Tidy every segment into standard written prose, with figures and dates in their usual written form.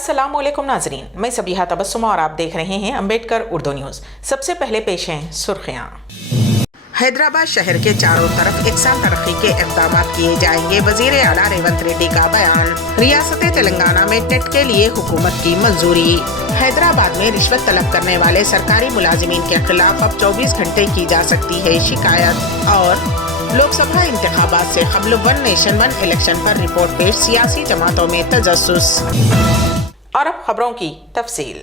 अस्सलाम वालेकुम नाजरीन, मैं सबीहा तबस्सुम और आप देख रहे हैं अम्बेडकर उर्दू न्यूज़। सबसे पहले पेश हैं सुर्खियाँ। हैदराबाद शहर के चारों तरफ एकसां तरक्की के इक़दाम किए जाएंगे, वज़ीर आला रेवंत रेड्डी का बयान। रियासत तेलंगाना में टेट के लिए हुकूमत की मंजूरी। हैदराबाद में रिश्वत तलब करने वाले सरकारी मुलाजिमीन के खिलाफ अब 24 घंटे की जा सकती है शिकायत। और लोकसभा इंतखाबात से कबल वन नेशन वन इलेक्शन पर रिपोर्ट पेश, सियासी जमातों में तजस्सुस। और अब खबरों की तफसील।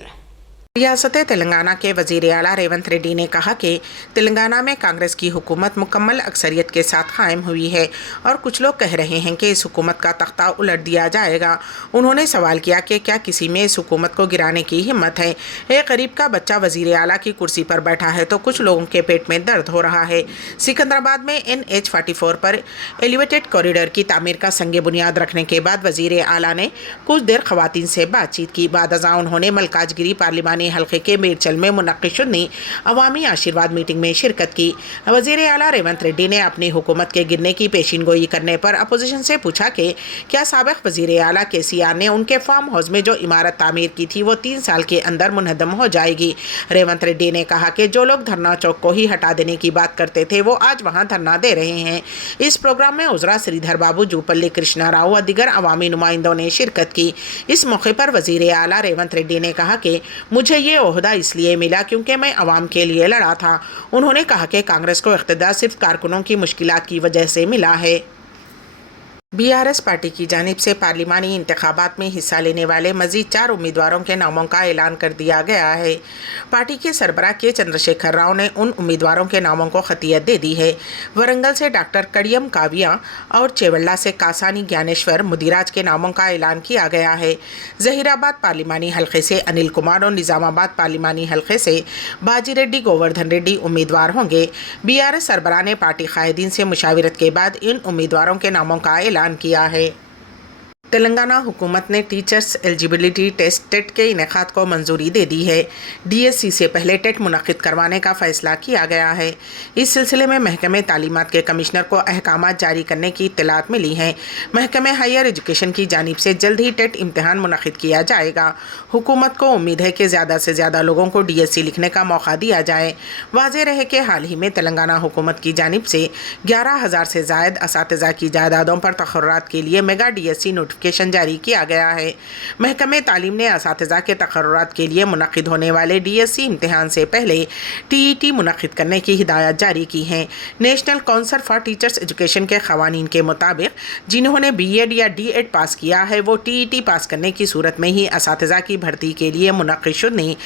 रियासत तेलंगाना के वज़ीर आला रेवंत रेड्डी ने कहा कि तेलंगाना में कांग्रेस की हुकूमत मुकम्मल अक्सरियत के साथ कायम हुई है और कुछ लोग कह रहे हैं कि इस हुकूमत का तख्ता उलट दिया जाएगा। उन्होंने सवाल किया कि क्या किसी में इस हुकूमत को गिराने की हिम्मत है। एक गरीब का बच्चा वज़ीर आला की कुर्सी पर बैठा है तो कुछ लोगों के पेट में दर्द हो रहा है। सिकंदराबाद में NH-44 पर एलिवेटेड कॉरिडोर की तामीर का संगे बुनियाद रखने के बाद वज़ीर आला ने कुछ देर ख़वातीन से बातचीत की। बाद उन्होंने मलकाजगिरी पार्लिमानी हल्के के मेरचल में मुनक्किशुन्नी अवामी आशीर्वाद मीटिंग में शिरकत की। वज़ीर आला रेवंत रेड्डी ने अपनी हुकूमत के गिरने की पेशिनगोई करने पर अपोजिशन से पूछा कि क्या साबिक़ वज़ीर आला KCR ने उनके फार्म हाउस में जो इमारत तामीर की थी वो 3 साल के अंदर मुनहदम हो जाएगी। रेवंत रेड्डी ने कहा कि जो लोग धरना चौक को ही हटा देने की बात करते थे वो आज वहाँ धरना दे रहे हैं। इस प्रोग्राम में उज़रा श्रीधर बाबू, जूपल्ली कृष्णा राव और दीगर अवामी नुमाइंदों ने शिरकत की। इस मौके पर वज़ीर आला रेवंत रेड्डी ने कहा कि मुझे ये ओहदा इसलिए मिला क्योंकि मैं अवाम के लिए लड़ा था। उन्होंने कहा कि कांग्रेस को इख्तिदार सिर्फ कारकुनों की मुश्किलात की वजह से मिला है। BRS पार्टी की जानिब से पार्लिमानी इंतखाबात में हिस्सा लेने वाले मज़ीद 4 उम्मीदवारों के नामों का ऐलान कर दिया गया है। पार्टी के सरबराह के चंद्रशेखर राव ने उन उम्मीदवारों के नामों को खतियत दे दी है। वरंगल से डॉक्टर कड़ियम काव्या और चेवल्ला से कासानी ज्ञानेश्वर मुदिराज के नामों का ऐलान किया गया है। ज़हीराबाद पार्लिमानी हल्के से अनिल कुमार और निज़ामाबाद पार्लिमानी हल्के से बाजी रेड्डी गोवर्धन रेड्डी उम्मीदवार होंगे। BRS सरबराह ने पार्टी कायदीन से मुशावरत के बाद इन उम्मीदवारों के नामों का ऐलान किया है। तेलंगाना हुकूमत ने टीचर्स एलिजिबिलिटी टेस्ट टेट के इनेकाद को मंजूरी दे दी है। DSC से पहले टेट मुनक़िद करवाने का फ़ैसला किया गया है। इस सिलसिले में महकमे तालीमात के कमिश्नर को अहकामात जारी करने की इत्तलात मिली हैं। महकमे हायर एजुकेशन की जानिब से जल्द ही टेट इम्तहान मुनक़िद किया जाएगा। हुकूमत को उम्मीद है कि ज़्यादा से ज़्यादा लोगों को DSC लिखने का मौका दिया जाए। वाज़ेह रहे कि हाल ही में तेलंगाना हुकूमत की जानिब से 11,000 से ज़ायद असातिज़ा की जायदादों पर तक़र्रुरात के लिए मेगा DSC नोटिफिकेशन जारी किया गया है। महकमे तालीम ने असातिज़ा के तक़र्रुरात के लिए मुनक़िद होने वाले DSC इम्तिहान से पहले TET मुनक़िद करने की हिदायत जारी की है। National council for teachers education के क़वानीन के मुताबिक जिन्होंने B.Ed या D.Ed पास किया है वो TET पास करने की सूरत में ही असातिज़ा की भर्ती के लिए मुनक़िशुन्नी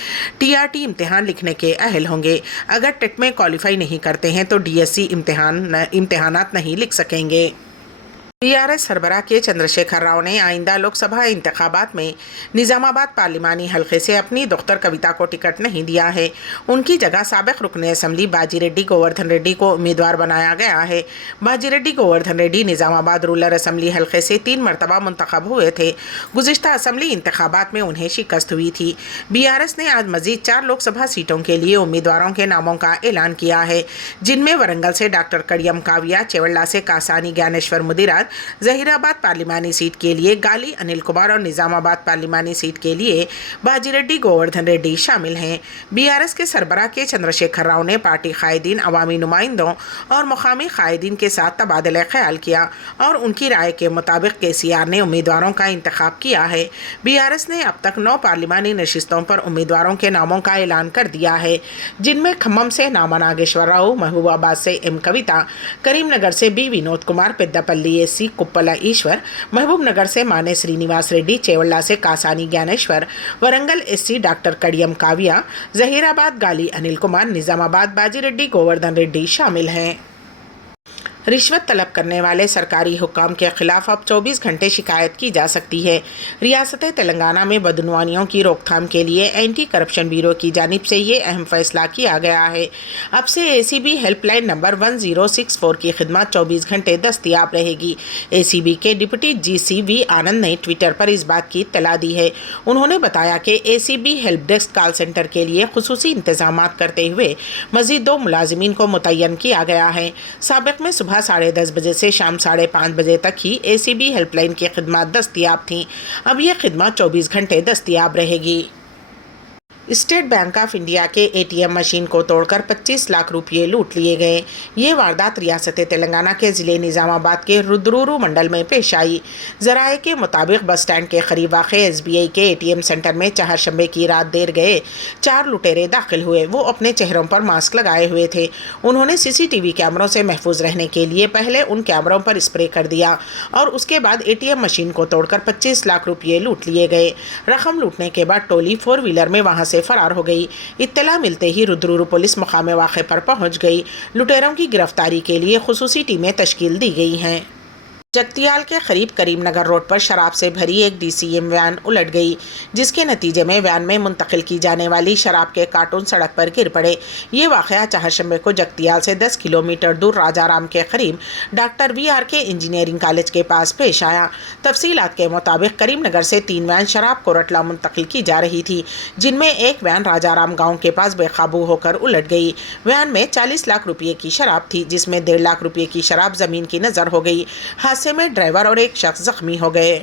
TRT इम्तिहान लिखने के अहल होंगे। अगर टेट में क्वालिफाई नहीं करते हैं तो DSC इम्तिहानात नहीं लिख सकेंगे। BRS सरबराह के चंद्रशेखर राव ने आइंदा लोकसभा इंतखाबात में निज़ामाबाद पार्लिमानी हल्के से अपनी दोख्तर कविता को टिकट नहीं दिया है। उनकी जगह साबिक़ रुकन असम्बली बाजी रेड्डी गोवर्धन रेड्डी को उम्मीदवार बनाया गया है। बाजी रेड्डी गोवर्धन रेड्डी निज़ामाबाद रूरल असम्बली हल्के से 3 मरतबा मुंतखब हुए थे। गुज़िश्ता असम्बली इंतखाबात में उन्हें शिकस्त हुई थी। BRS ने आज मज़ीद 4 लोकसभा सीटों के लिए उम्मीदवारों के नामों का ऐलान किया है, जिनमें वरंगल से डॉक्टर कड़ियम काव्या, चेवल्ला से कासानी ज्ञानेश्वर मुदिराज, ज़हीराबाद पार्लिमानी सीट के लिए गाली अनिल कुमार और निज़ामाबाद पार्लिमानी सीट के लिए बाजी रेड्डी गोवर्धन रेड्डी शामिल हैं। BRS के सरबराह के चंद्रशेखर राव ने पार्टी कायदीन, अवामी नुमाइंदों और मुकामी कायदीन के साथ तबादला ख्याल किया और उनकी राय के मुताबिक KCR ने उम्मीदवारों का इंतखाब किया है। BRS ने अब तक 9 पार्लिमानी नशिस्तों पर उम्मीदवारों के नामों का ऐलान कर दिया है, जिनमें खम्मम से नामा नागेश्वर राव, महबूबाबाद से M कविता, करीमनगर से B विनोद कुमार, पेद्दापल्ली SC कुप्पला ईश्वर, महबूब नगर से माने श्रीनिवास रेड्डी, चेवल्ला से कासानी ज्ञानेश्वर, वरंगल SC डॉक्टर कड़ियम काव्या, ज़हीराबाद गाली अनिल कुमार, निज़ामाबाद बाजी रेड्डी गोवर्धन रेड्डी शामिल हैं। रिश्वत तलब करने वाले सरकारी हुक्काम के खिलाफ अब 24 घंटे शिकायत की जा सकती है। रियासत तेलंगाना में बदनुवानियों की रोकथाम के लिए एंटी करप्शन ब्यूरो की जानिब से ये अहम फैसला किया गया है। अब से ACB हेल्पलाइन नंबर 1064 की खिदमत 24 घंटे दस्तयाब रहेगी। ACB के डिप्टी GC V आनंद ने ट्विटर पर इस बात की इत्तला दी है। उन्होंने बताया कि ACB help desk call centre के लिए खुसूसी इंतजाम करते हुए मज़ीद 2 मुलाजिमीन को मुतय्यन किया गया है। साबिक़ में सुबह صبح 10:30 بجے سے شام 5:30 بجے تک ہی ACB ہیلپ لائن کی خدمات دستیاب تھیں۔ اب یہ خدمات 24 گھنٹے دستیاب رہے گی۔ اسٹیٹ بینک آف انڈیا کے ATM مشین کو توڑ کر 25 لاکھ روپے لوٹ لیے گئے۔ یہ واردات ریاست تلنگانہ کے ضلع نظام آباد کے ردرورو منڈل میں پیش آئی۔ ذرائع کے مطابق بس سٹینڈ کے قریب واقع SBI کے ATM سینٹر میں چہارشنبے کی رات دیر گئے 4 لٹیرے داخل ہوئے۔ وہ اپنے چہروں پر ماسک لگائے ہوئے تھے۔ انہوں نے CCTV کیمروں سے محفوظ رہنے کے لیے پہلے ان کیمروں پر اسپرے کر دیا اور اس کے بعد ATM مشین کو توڑ کر 25 لاکھ روپے لوٹ لیے گئے۔ رقم لوٹنے کے بعد ٹولی 4 ویلر میں وہاں سے فرار ہو گئی۔ اطلاع ملتے ہی ردرورو پولیس مقام واقع پر پہنچ گئی۔ لٹیروں کی گرفتاری کے لیے خصوصی ٹیمیں تشکیل دی گئی ہیں۔ جگتیال کے قریب کریم نگر روڈ پر شراب سے بھری ایک DCM وین الٹ گئی، جس کے نتیجے میں وین میں منتقل کی جانے والی شراب کے کارٹون سڑک پر گر پڑے۔ یہ واقعہ چہارشنبے کو جگتیال سے 10 کلومیٹر دور راجارام کے قریب ڈاکٹر VRK انجینئرنگ کالج کے پاس پیش آیا۔ تفصیلات کے مطابق کریم نگر سے 3 وین شراب کو رٹلہ منتقل کی جا رہی تھی، جن میں ایک وین راجارام گاؤں کے پاس بے قابو ہو کر الٹ گئی۔ وین میں 40 لاکھ روپے کی شراب تھی، جس میں 1.5 لاکھ روپے کی شراب زمین کی نظر ہو گئی۔ حادثے میں ڈرائیور اور ایک شخص زخمی ہو گئے۔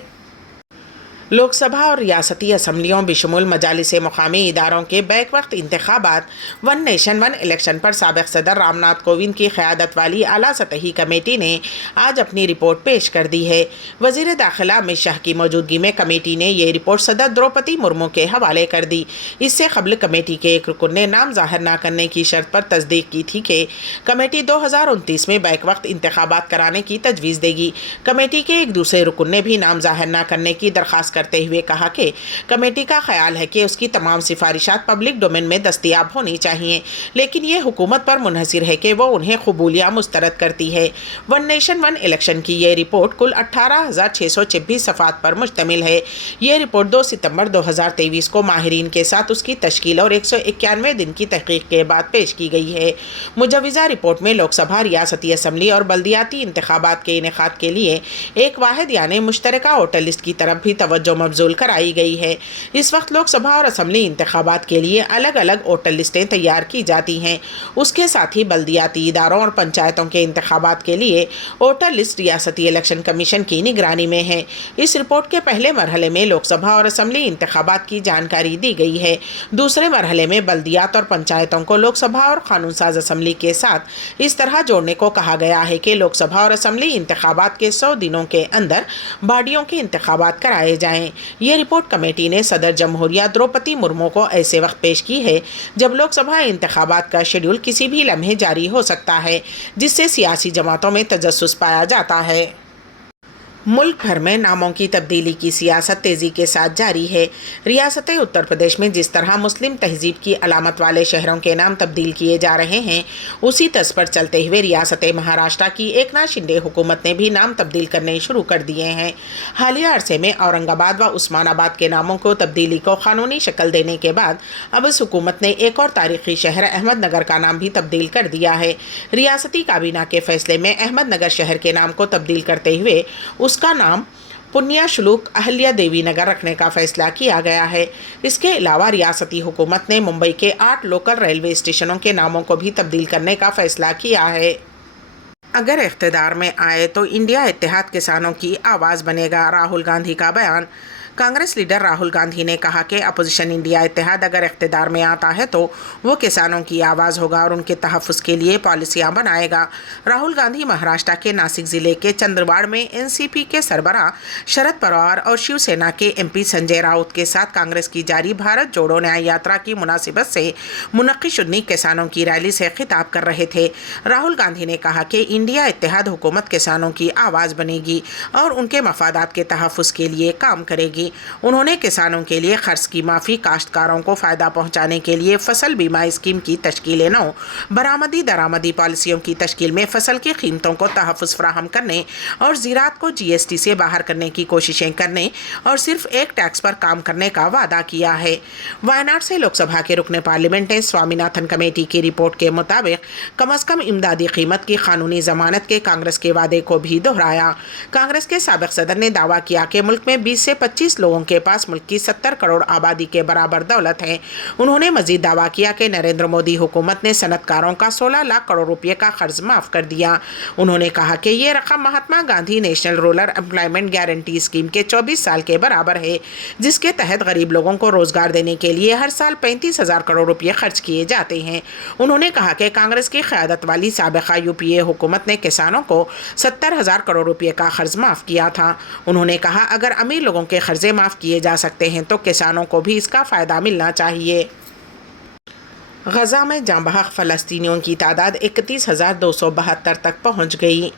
لوک سبھا اور ریاستی اسمبلیوں بشمول مجالس مقامی اداروں کے بیک وقت انتخابات ون نیشن ون الیکشن پر سابق صدر رام ناتھ کووند کی قیادت والی اعلیٰ سطحی کمیٹی نے آج اپنی رپورٹ پیش کر دی ہے۔ وزیر داخلہ امت شاہ کی موجودگی میں کمیٹی نے یہ رپورٹ صدر دروپدی مرمو کے حوالے کر دی۔ اس سے قبل کمیٹی کے ایک رکن نے نام ظاہر نہ کرنے کی شرط پر تصدیق کی تھی کہ کمیٹی 2029 میں بیک وقت انتخابات کرانے کی تجویز دے گی۔ کمیٹی کے ایک دوسرے رکن نے بھی نام ظاہر نہ کرنے کی درخواست کرتے ہوئے کہا کہ کمیٹی کا خیال ہے کہ اس کی تمام سفارشات پبلک ڈومین میں دستیاب ہونی چاہیے، لیکن یہ حکومت پر منحصر ہے کہ وہ انہیں قبول یا مسترد کرتی ہے۔ ون نیشن ون الیکشن کی یہ رپورٹ کل 18,626 صفحات پر مشتمل ہے۔ یہ رپورٹ 2 ستمبر 2023 کو ماہرین کے ساتھ اس کی تشکیل اور 191 دن کی تحقیق کے بعد پیش کی گئی ہے۔ مجوزہ رپورٹ میں لوک سبھا، ریاستی اسمبلی اور بلدیاتی انتخابات کے انعقاد کے لیے ایک واحد یعنی مشترکہ ووٹر لسٹ کی طرف بھی توجہ مبذول کرائی گئی ہے۔ اس وقت لوک سبھا اور اسمبلی انتخابات کے لیے الگ الگ ووٹر لسٹیں تیار کی جاتی ہیں۔ اس کے ساتھ ہی بلدیاتی اداروں اور پنچایتوں کے انتخابات کے لیے ووٹر لسٹ ریاستی الیکشن کمیشن کی نگرانی میں ہے۔ اس رپورٹ کے پہلے مرحلے میں لوک سبھا اور اسمبلی انتخابات کی جانکاری دی گئی ہے۔ دوسرے مرحلے میں بلدیات اور پنچایتوں کو لوک سبھا اور قانون ساز اسمبلی کے ساتھ اس طرح جوڑنے کو کہا گیا ہے کہ لوک سبھا اور اسمبلی انتخابات کے 100 دنوں کے اندر باڈیوں کے انتخابات کرائے جائیں۔ یہ رپورٹ کمیٹی نے صدر جمہوریہ دروپدی مرمو کو ایسے وقت پیش کی ہے جب لوک سبھا انتخابات کا شیڈول کسی بھی لمحے جاری ہو سکتا ہے، جس سے سیاسی جماعتوں میں تجسس پایا جاتا ہے۔ ملک بھر میں ناموں کی تبدیلی کی سیاست تیزی کے ساتھ جاری ہے۔ ریاست اتر پردیش میں جس طرح مسلم تہذیب کی علامت والے شہروں کے نام تبدیل کیے جا رہے ہیں، اسی طرز پر چلتے ہوئے ریاست مہاراشٹر کی ایکناتھ شنڈے حکومت نے بھی نام تبدیل کرنے شروع کر دیے ہیں۔ حالیہ عرصے میں اورنگ آباد و عثمان آباد کے ناموں کو تبدیلی کو قانونی شکل دینے کے بعد اب اس حکومت نے ایک اور تاریخی شہر احمد نگر کا نام بھی تبدیل کر دیا ہے۔ ریاستی کابینہ کے فیصلے میں احمد نگر شہر کے نام کو تبدیل کرتے ہوئے اس کا نام پنیا شلوک اہلیہ دیوی نگر رکھنے کا فیصلہ کیا گیا ہے۔ اس کے علاوہ ریاستی حکومت نے ممبئی کے 8 لوکل ریلوے اسٹیشنوں کے ناموں کو بھی تبدیل کرنے کا فیصلہ کیا ہے۔ اگر اقتدار میں آئے تو انڈیا اتحاد کسانوں کی آواز بنے گا، راہل گاندھی کا بیان۔ کانگریس لیڈر راہل گاندھی نے کہا کہ اپوزیشن انڈیا اتحاد اگر اقتدار میں آتا ہے تو وہ کسانوں کی آواز ہوگا اور ان کے تحفظ کے لیے پالیسیاں بنائے گا۔ راہل گاندھی مہاراشٹر کے ناسک ضلع کے چندرواڑ میں NCP کے سربراہ شرد پوار اور شیو سینا کے MP سنجے راؤت کے ساتھ کانگریس کی جاری بھارت جوڑو نیائے یاترا کی مناسبت سے منعقد شدنی کسانوں کی ریلی سے خطاب کر رہے تھے۔ راہل گاندھی نے کہا کہ انڈیا اتحاد حکومت کسانوں کی آواز بنے گی اور ان کے مفادات کے تحفظ کے لیے کام کرے گی۔ انہوں نے کسانوں کے لیے قرض کی معافی، کاشتکاروں کو فائدہ پہنچانے کے لیے فصل بیمہ اسکیم کی تشکیل نو، برآمدی درآمدی پالیسیوں کی تشکیل میں فصل کی قیمتوں کو تحفظ فراہم کرنے اور زراعت کو GST سے باہر کرنے کی کوششیں کرنے اور صرف ایک ٹیکس پر کام کرنے کا وعدہ کیا ہے۔ وائناڈ سے لوک سبھا کے رکن پارلیمنٹ نے سوامی ناتھن کمیٹی کی رپورٹ کے مطابق کم از کم امدادی قیمت کی قانونی ضمانت کے کانگریس کے وعدے کو بھی دہرایا۔ کانگریس کے سابق صدر نے دعویٰ کیا کہ ملک میں 20 سے 25 लोगों के पास मुल्क की 70 करोड़ आबादी के बराबर दौलत है। उन्होंने मजीद दावा किया कि नरेंद्र मोदी हुकूमत ने सनतकारों का 16 लाख करोड़ रुपये का कर्ज माफ कर दिया। उन्होंने कहा कि ये रकम Mahatma Gandhi national rural employment guarantee scheme के 24 साल के बराबर है, जिसके तहत गरीब लोगों को रोजगार देने के लिए हर साल 35,000 करोड़ रुपये खर्च किए जाते हैं। उन्होंने कहा कि कांग्रेस की क़यादत वाली साबिक़ा यूपीए हुकूमत ने किसानों को 70,000 करोड़ रुपये का कर्ज माफ़ किया था। उन्होंने कहा अगर अमीर लोगों के कर्जे माफ़ किए जा सकते हैं तो किसानों को भी इसका फ़ायदा मिलना चाहिए। गजा में जाँ बहक फ़लस्तीनियों की तादाद 31,272 तक पहुँच गई।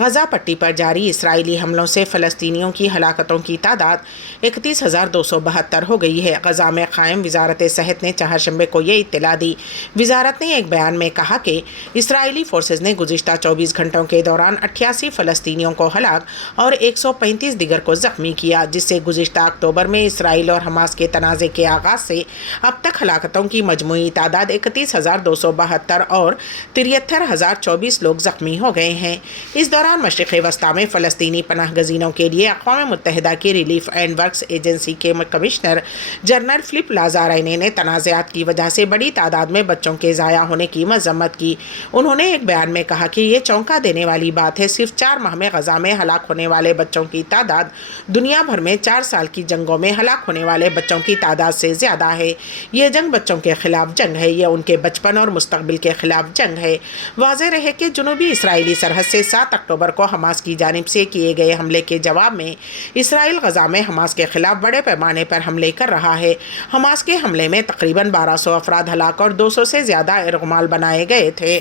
गजा पट्टी पर जारी इसराइली हमलों से फ़लस्तीनियों की हलाकतों की तादाद 31,272 हो गई है। गजा में कायम वजारत सेहत ने चहारशंबे को ये इत्तला दी। वजारत ने एक बयान में कहा कि इसराइली फोर्सेज ने गुज़िश्ता 24 घंटों के दौरान 88 फ़लस्तीनियों को हलाक और 135 दिगर को ज़ख्मी किया, जिससे गुज़िश्ता अक्टूबर में इसराइल और हमास के तनाज़े के आगाज़ से अब तक हलाकतों की मजमूई तादाद 31,272 और 73,024 लोग ज़ख्मी हो गए हैं। इस दौरान मशरिक़ वस्ता में फ़लस्तीनी पनाह गज़ीनों के लिए अक़वाम मुत्तहिदा की रिलीफ एंड वर्क्स एजेंसी के कमिश्नर जनरल फिलिप लाज़ारानी ने तनाज़ात की वजह से बड़ी तादाद में बच्चों के ज़ाया होने की मज़म्मत की। उन्होंने एक बयान में कहा कि ये चौंका देने वाली बात है, सिर्फ 4 माह में गजा में हलाक होने वाले बच्चों की तादाद दुनिया भर में 4 साल की जंगों में हलाक होने वाले बच्चों की तादाद से ज़्यादा है। ये जंग बच्चों के ख़िलाफ़ जंग है, यह उनके बचपन और मुस्तक़बिल के ख़िलाफ़ जंग है। वाज़ेह रहे कि जनूबी इसराइली सरहद से 7 अक्टूबर को हमास की जानिब से किए गए हमले के जवाब में इसराइल गजा में हमास के खिलाफ बड़े पैमाने पर हमले कर रहा है। हमास के हमले में तकरीबन 1200 अफराद हलाक और 200 से ज़्यादा इरगमाल बनाए गए थे।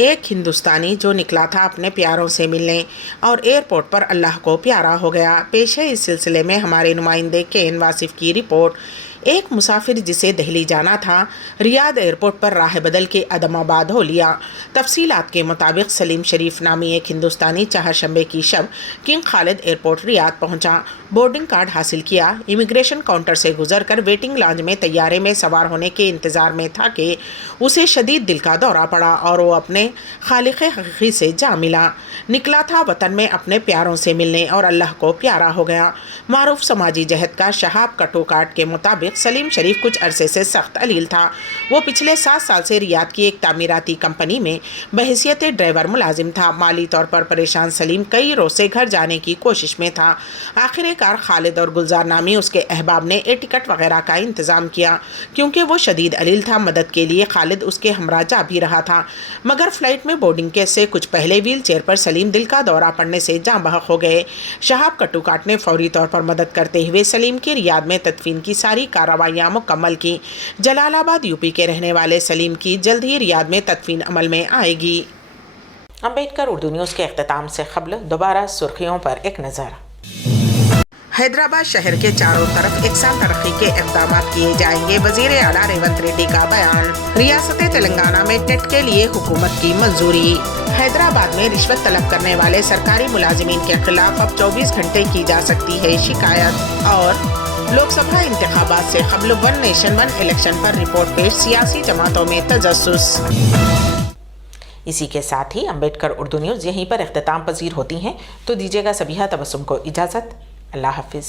एक हिंदुस्तानी जो निकला था अपने प्यारों से मिलने और एयरपोर्ट पर अल्लाह को प्यारा हो गया। पेश है इस सिलसिले में हमारे नुमाइंदे केन वासिफ की रिपोर्ट। एक मुसाफिर जिसे दिल्ली जाना था, रियाद एयरपोर्ट पर राह बदल के अदमाबाद हो लिया। तफसीलात के मुताबिक सलीम शरीफ नामी एक हिंदुस्तानी चहारशंबे की शब किंग खालिद एयरपोर्ट रियाद पहुंचा, बोर्डिंग कार्ड हासिल किया, इमिग्रेशन काउंटर से गुजरकर वेटिंग लॉन्ज में तैयारे में सवार होने के इंतज़ार में था कि उसे शदीद दिल का दौरा पड़ा और वो अपने खालिक़ हक़ीक़ी से जा मिला। निकला था वतन में अपने प्यारों से मिलने और अल्लाह को प्यारा हो गया। मारूफ समाजी जहद का शहाब कटोकाट के मुताबिक सलीम शरीफ कुछ अरसे से सख्त अलील था। वो पिछले 7 साल से रियाद की एक तामीराती कंपनी में बहैसियत ड्राइवर मुलाजिम था। माली तौर पर परेशान सलीम कई रोज़ से घर जाने की कोशिश में था। आखिरकार खालिद और गुलजार नामी उसके अहबाब ने ए टिकट वगैरह का इंतज़ाम किया। क्योंकि वो शदीद अलील था, मदद के लिए खालिद उसके हमरा जा भी रहा था। मगर फ़्लाइट में बोर्डिंग के से कुछ पहले व्हील चेयर पर सलीम दिल का दौरा पड़ने से जाँ बहक हो गए। शहाब कटुकाट ने फौरी तौर पर मदद करते हुए सलीम की रियाद में तदफीन की सारी कार्रवाइयाँ मुकम्मल की। जलालाबाद यूपी के रहने वाले सलीम की जल्द ही रियाद में तदफीन अमल में आएगी। अम्बेडकर उर्दू न्यूज़ के अख्ताम से क़ब्ल दोबारा सुर्खियों पर एक नज़र। हैदराबाद शहर के चारों तरफ एकसार तरक्की के इक़दाम किए जाएंगे, वज़ीर आला रेवंत रेड्डी का बयान। रियासत तेलंगाना में टेट के लिए हुकूमत की मंजूरी। हैदराबाद में रिश्वत तलब करने वाले सरकारी मुलाजिमीन के खिलाफ अब 24 घंटे की जा सकती है शिकायत। और लोकसभा इंतखाबात से क़ब्ल 1 नेशन 1 इलेक्शन पर रिपोर्ट पेश, सियासी जमातों में तजस्सुस। इसी के साथ ही अम्बेडकर उर्दू न्यूज़ यहीं पर इख्तिताम पजीर होती हैं, तो दीजिएगा सबिहा तबस्सुम को इजाज़त। अल्लाह हाफिज़।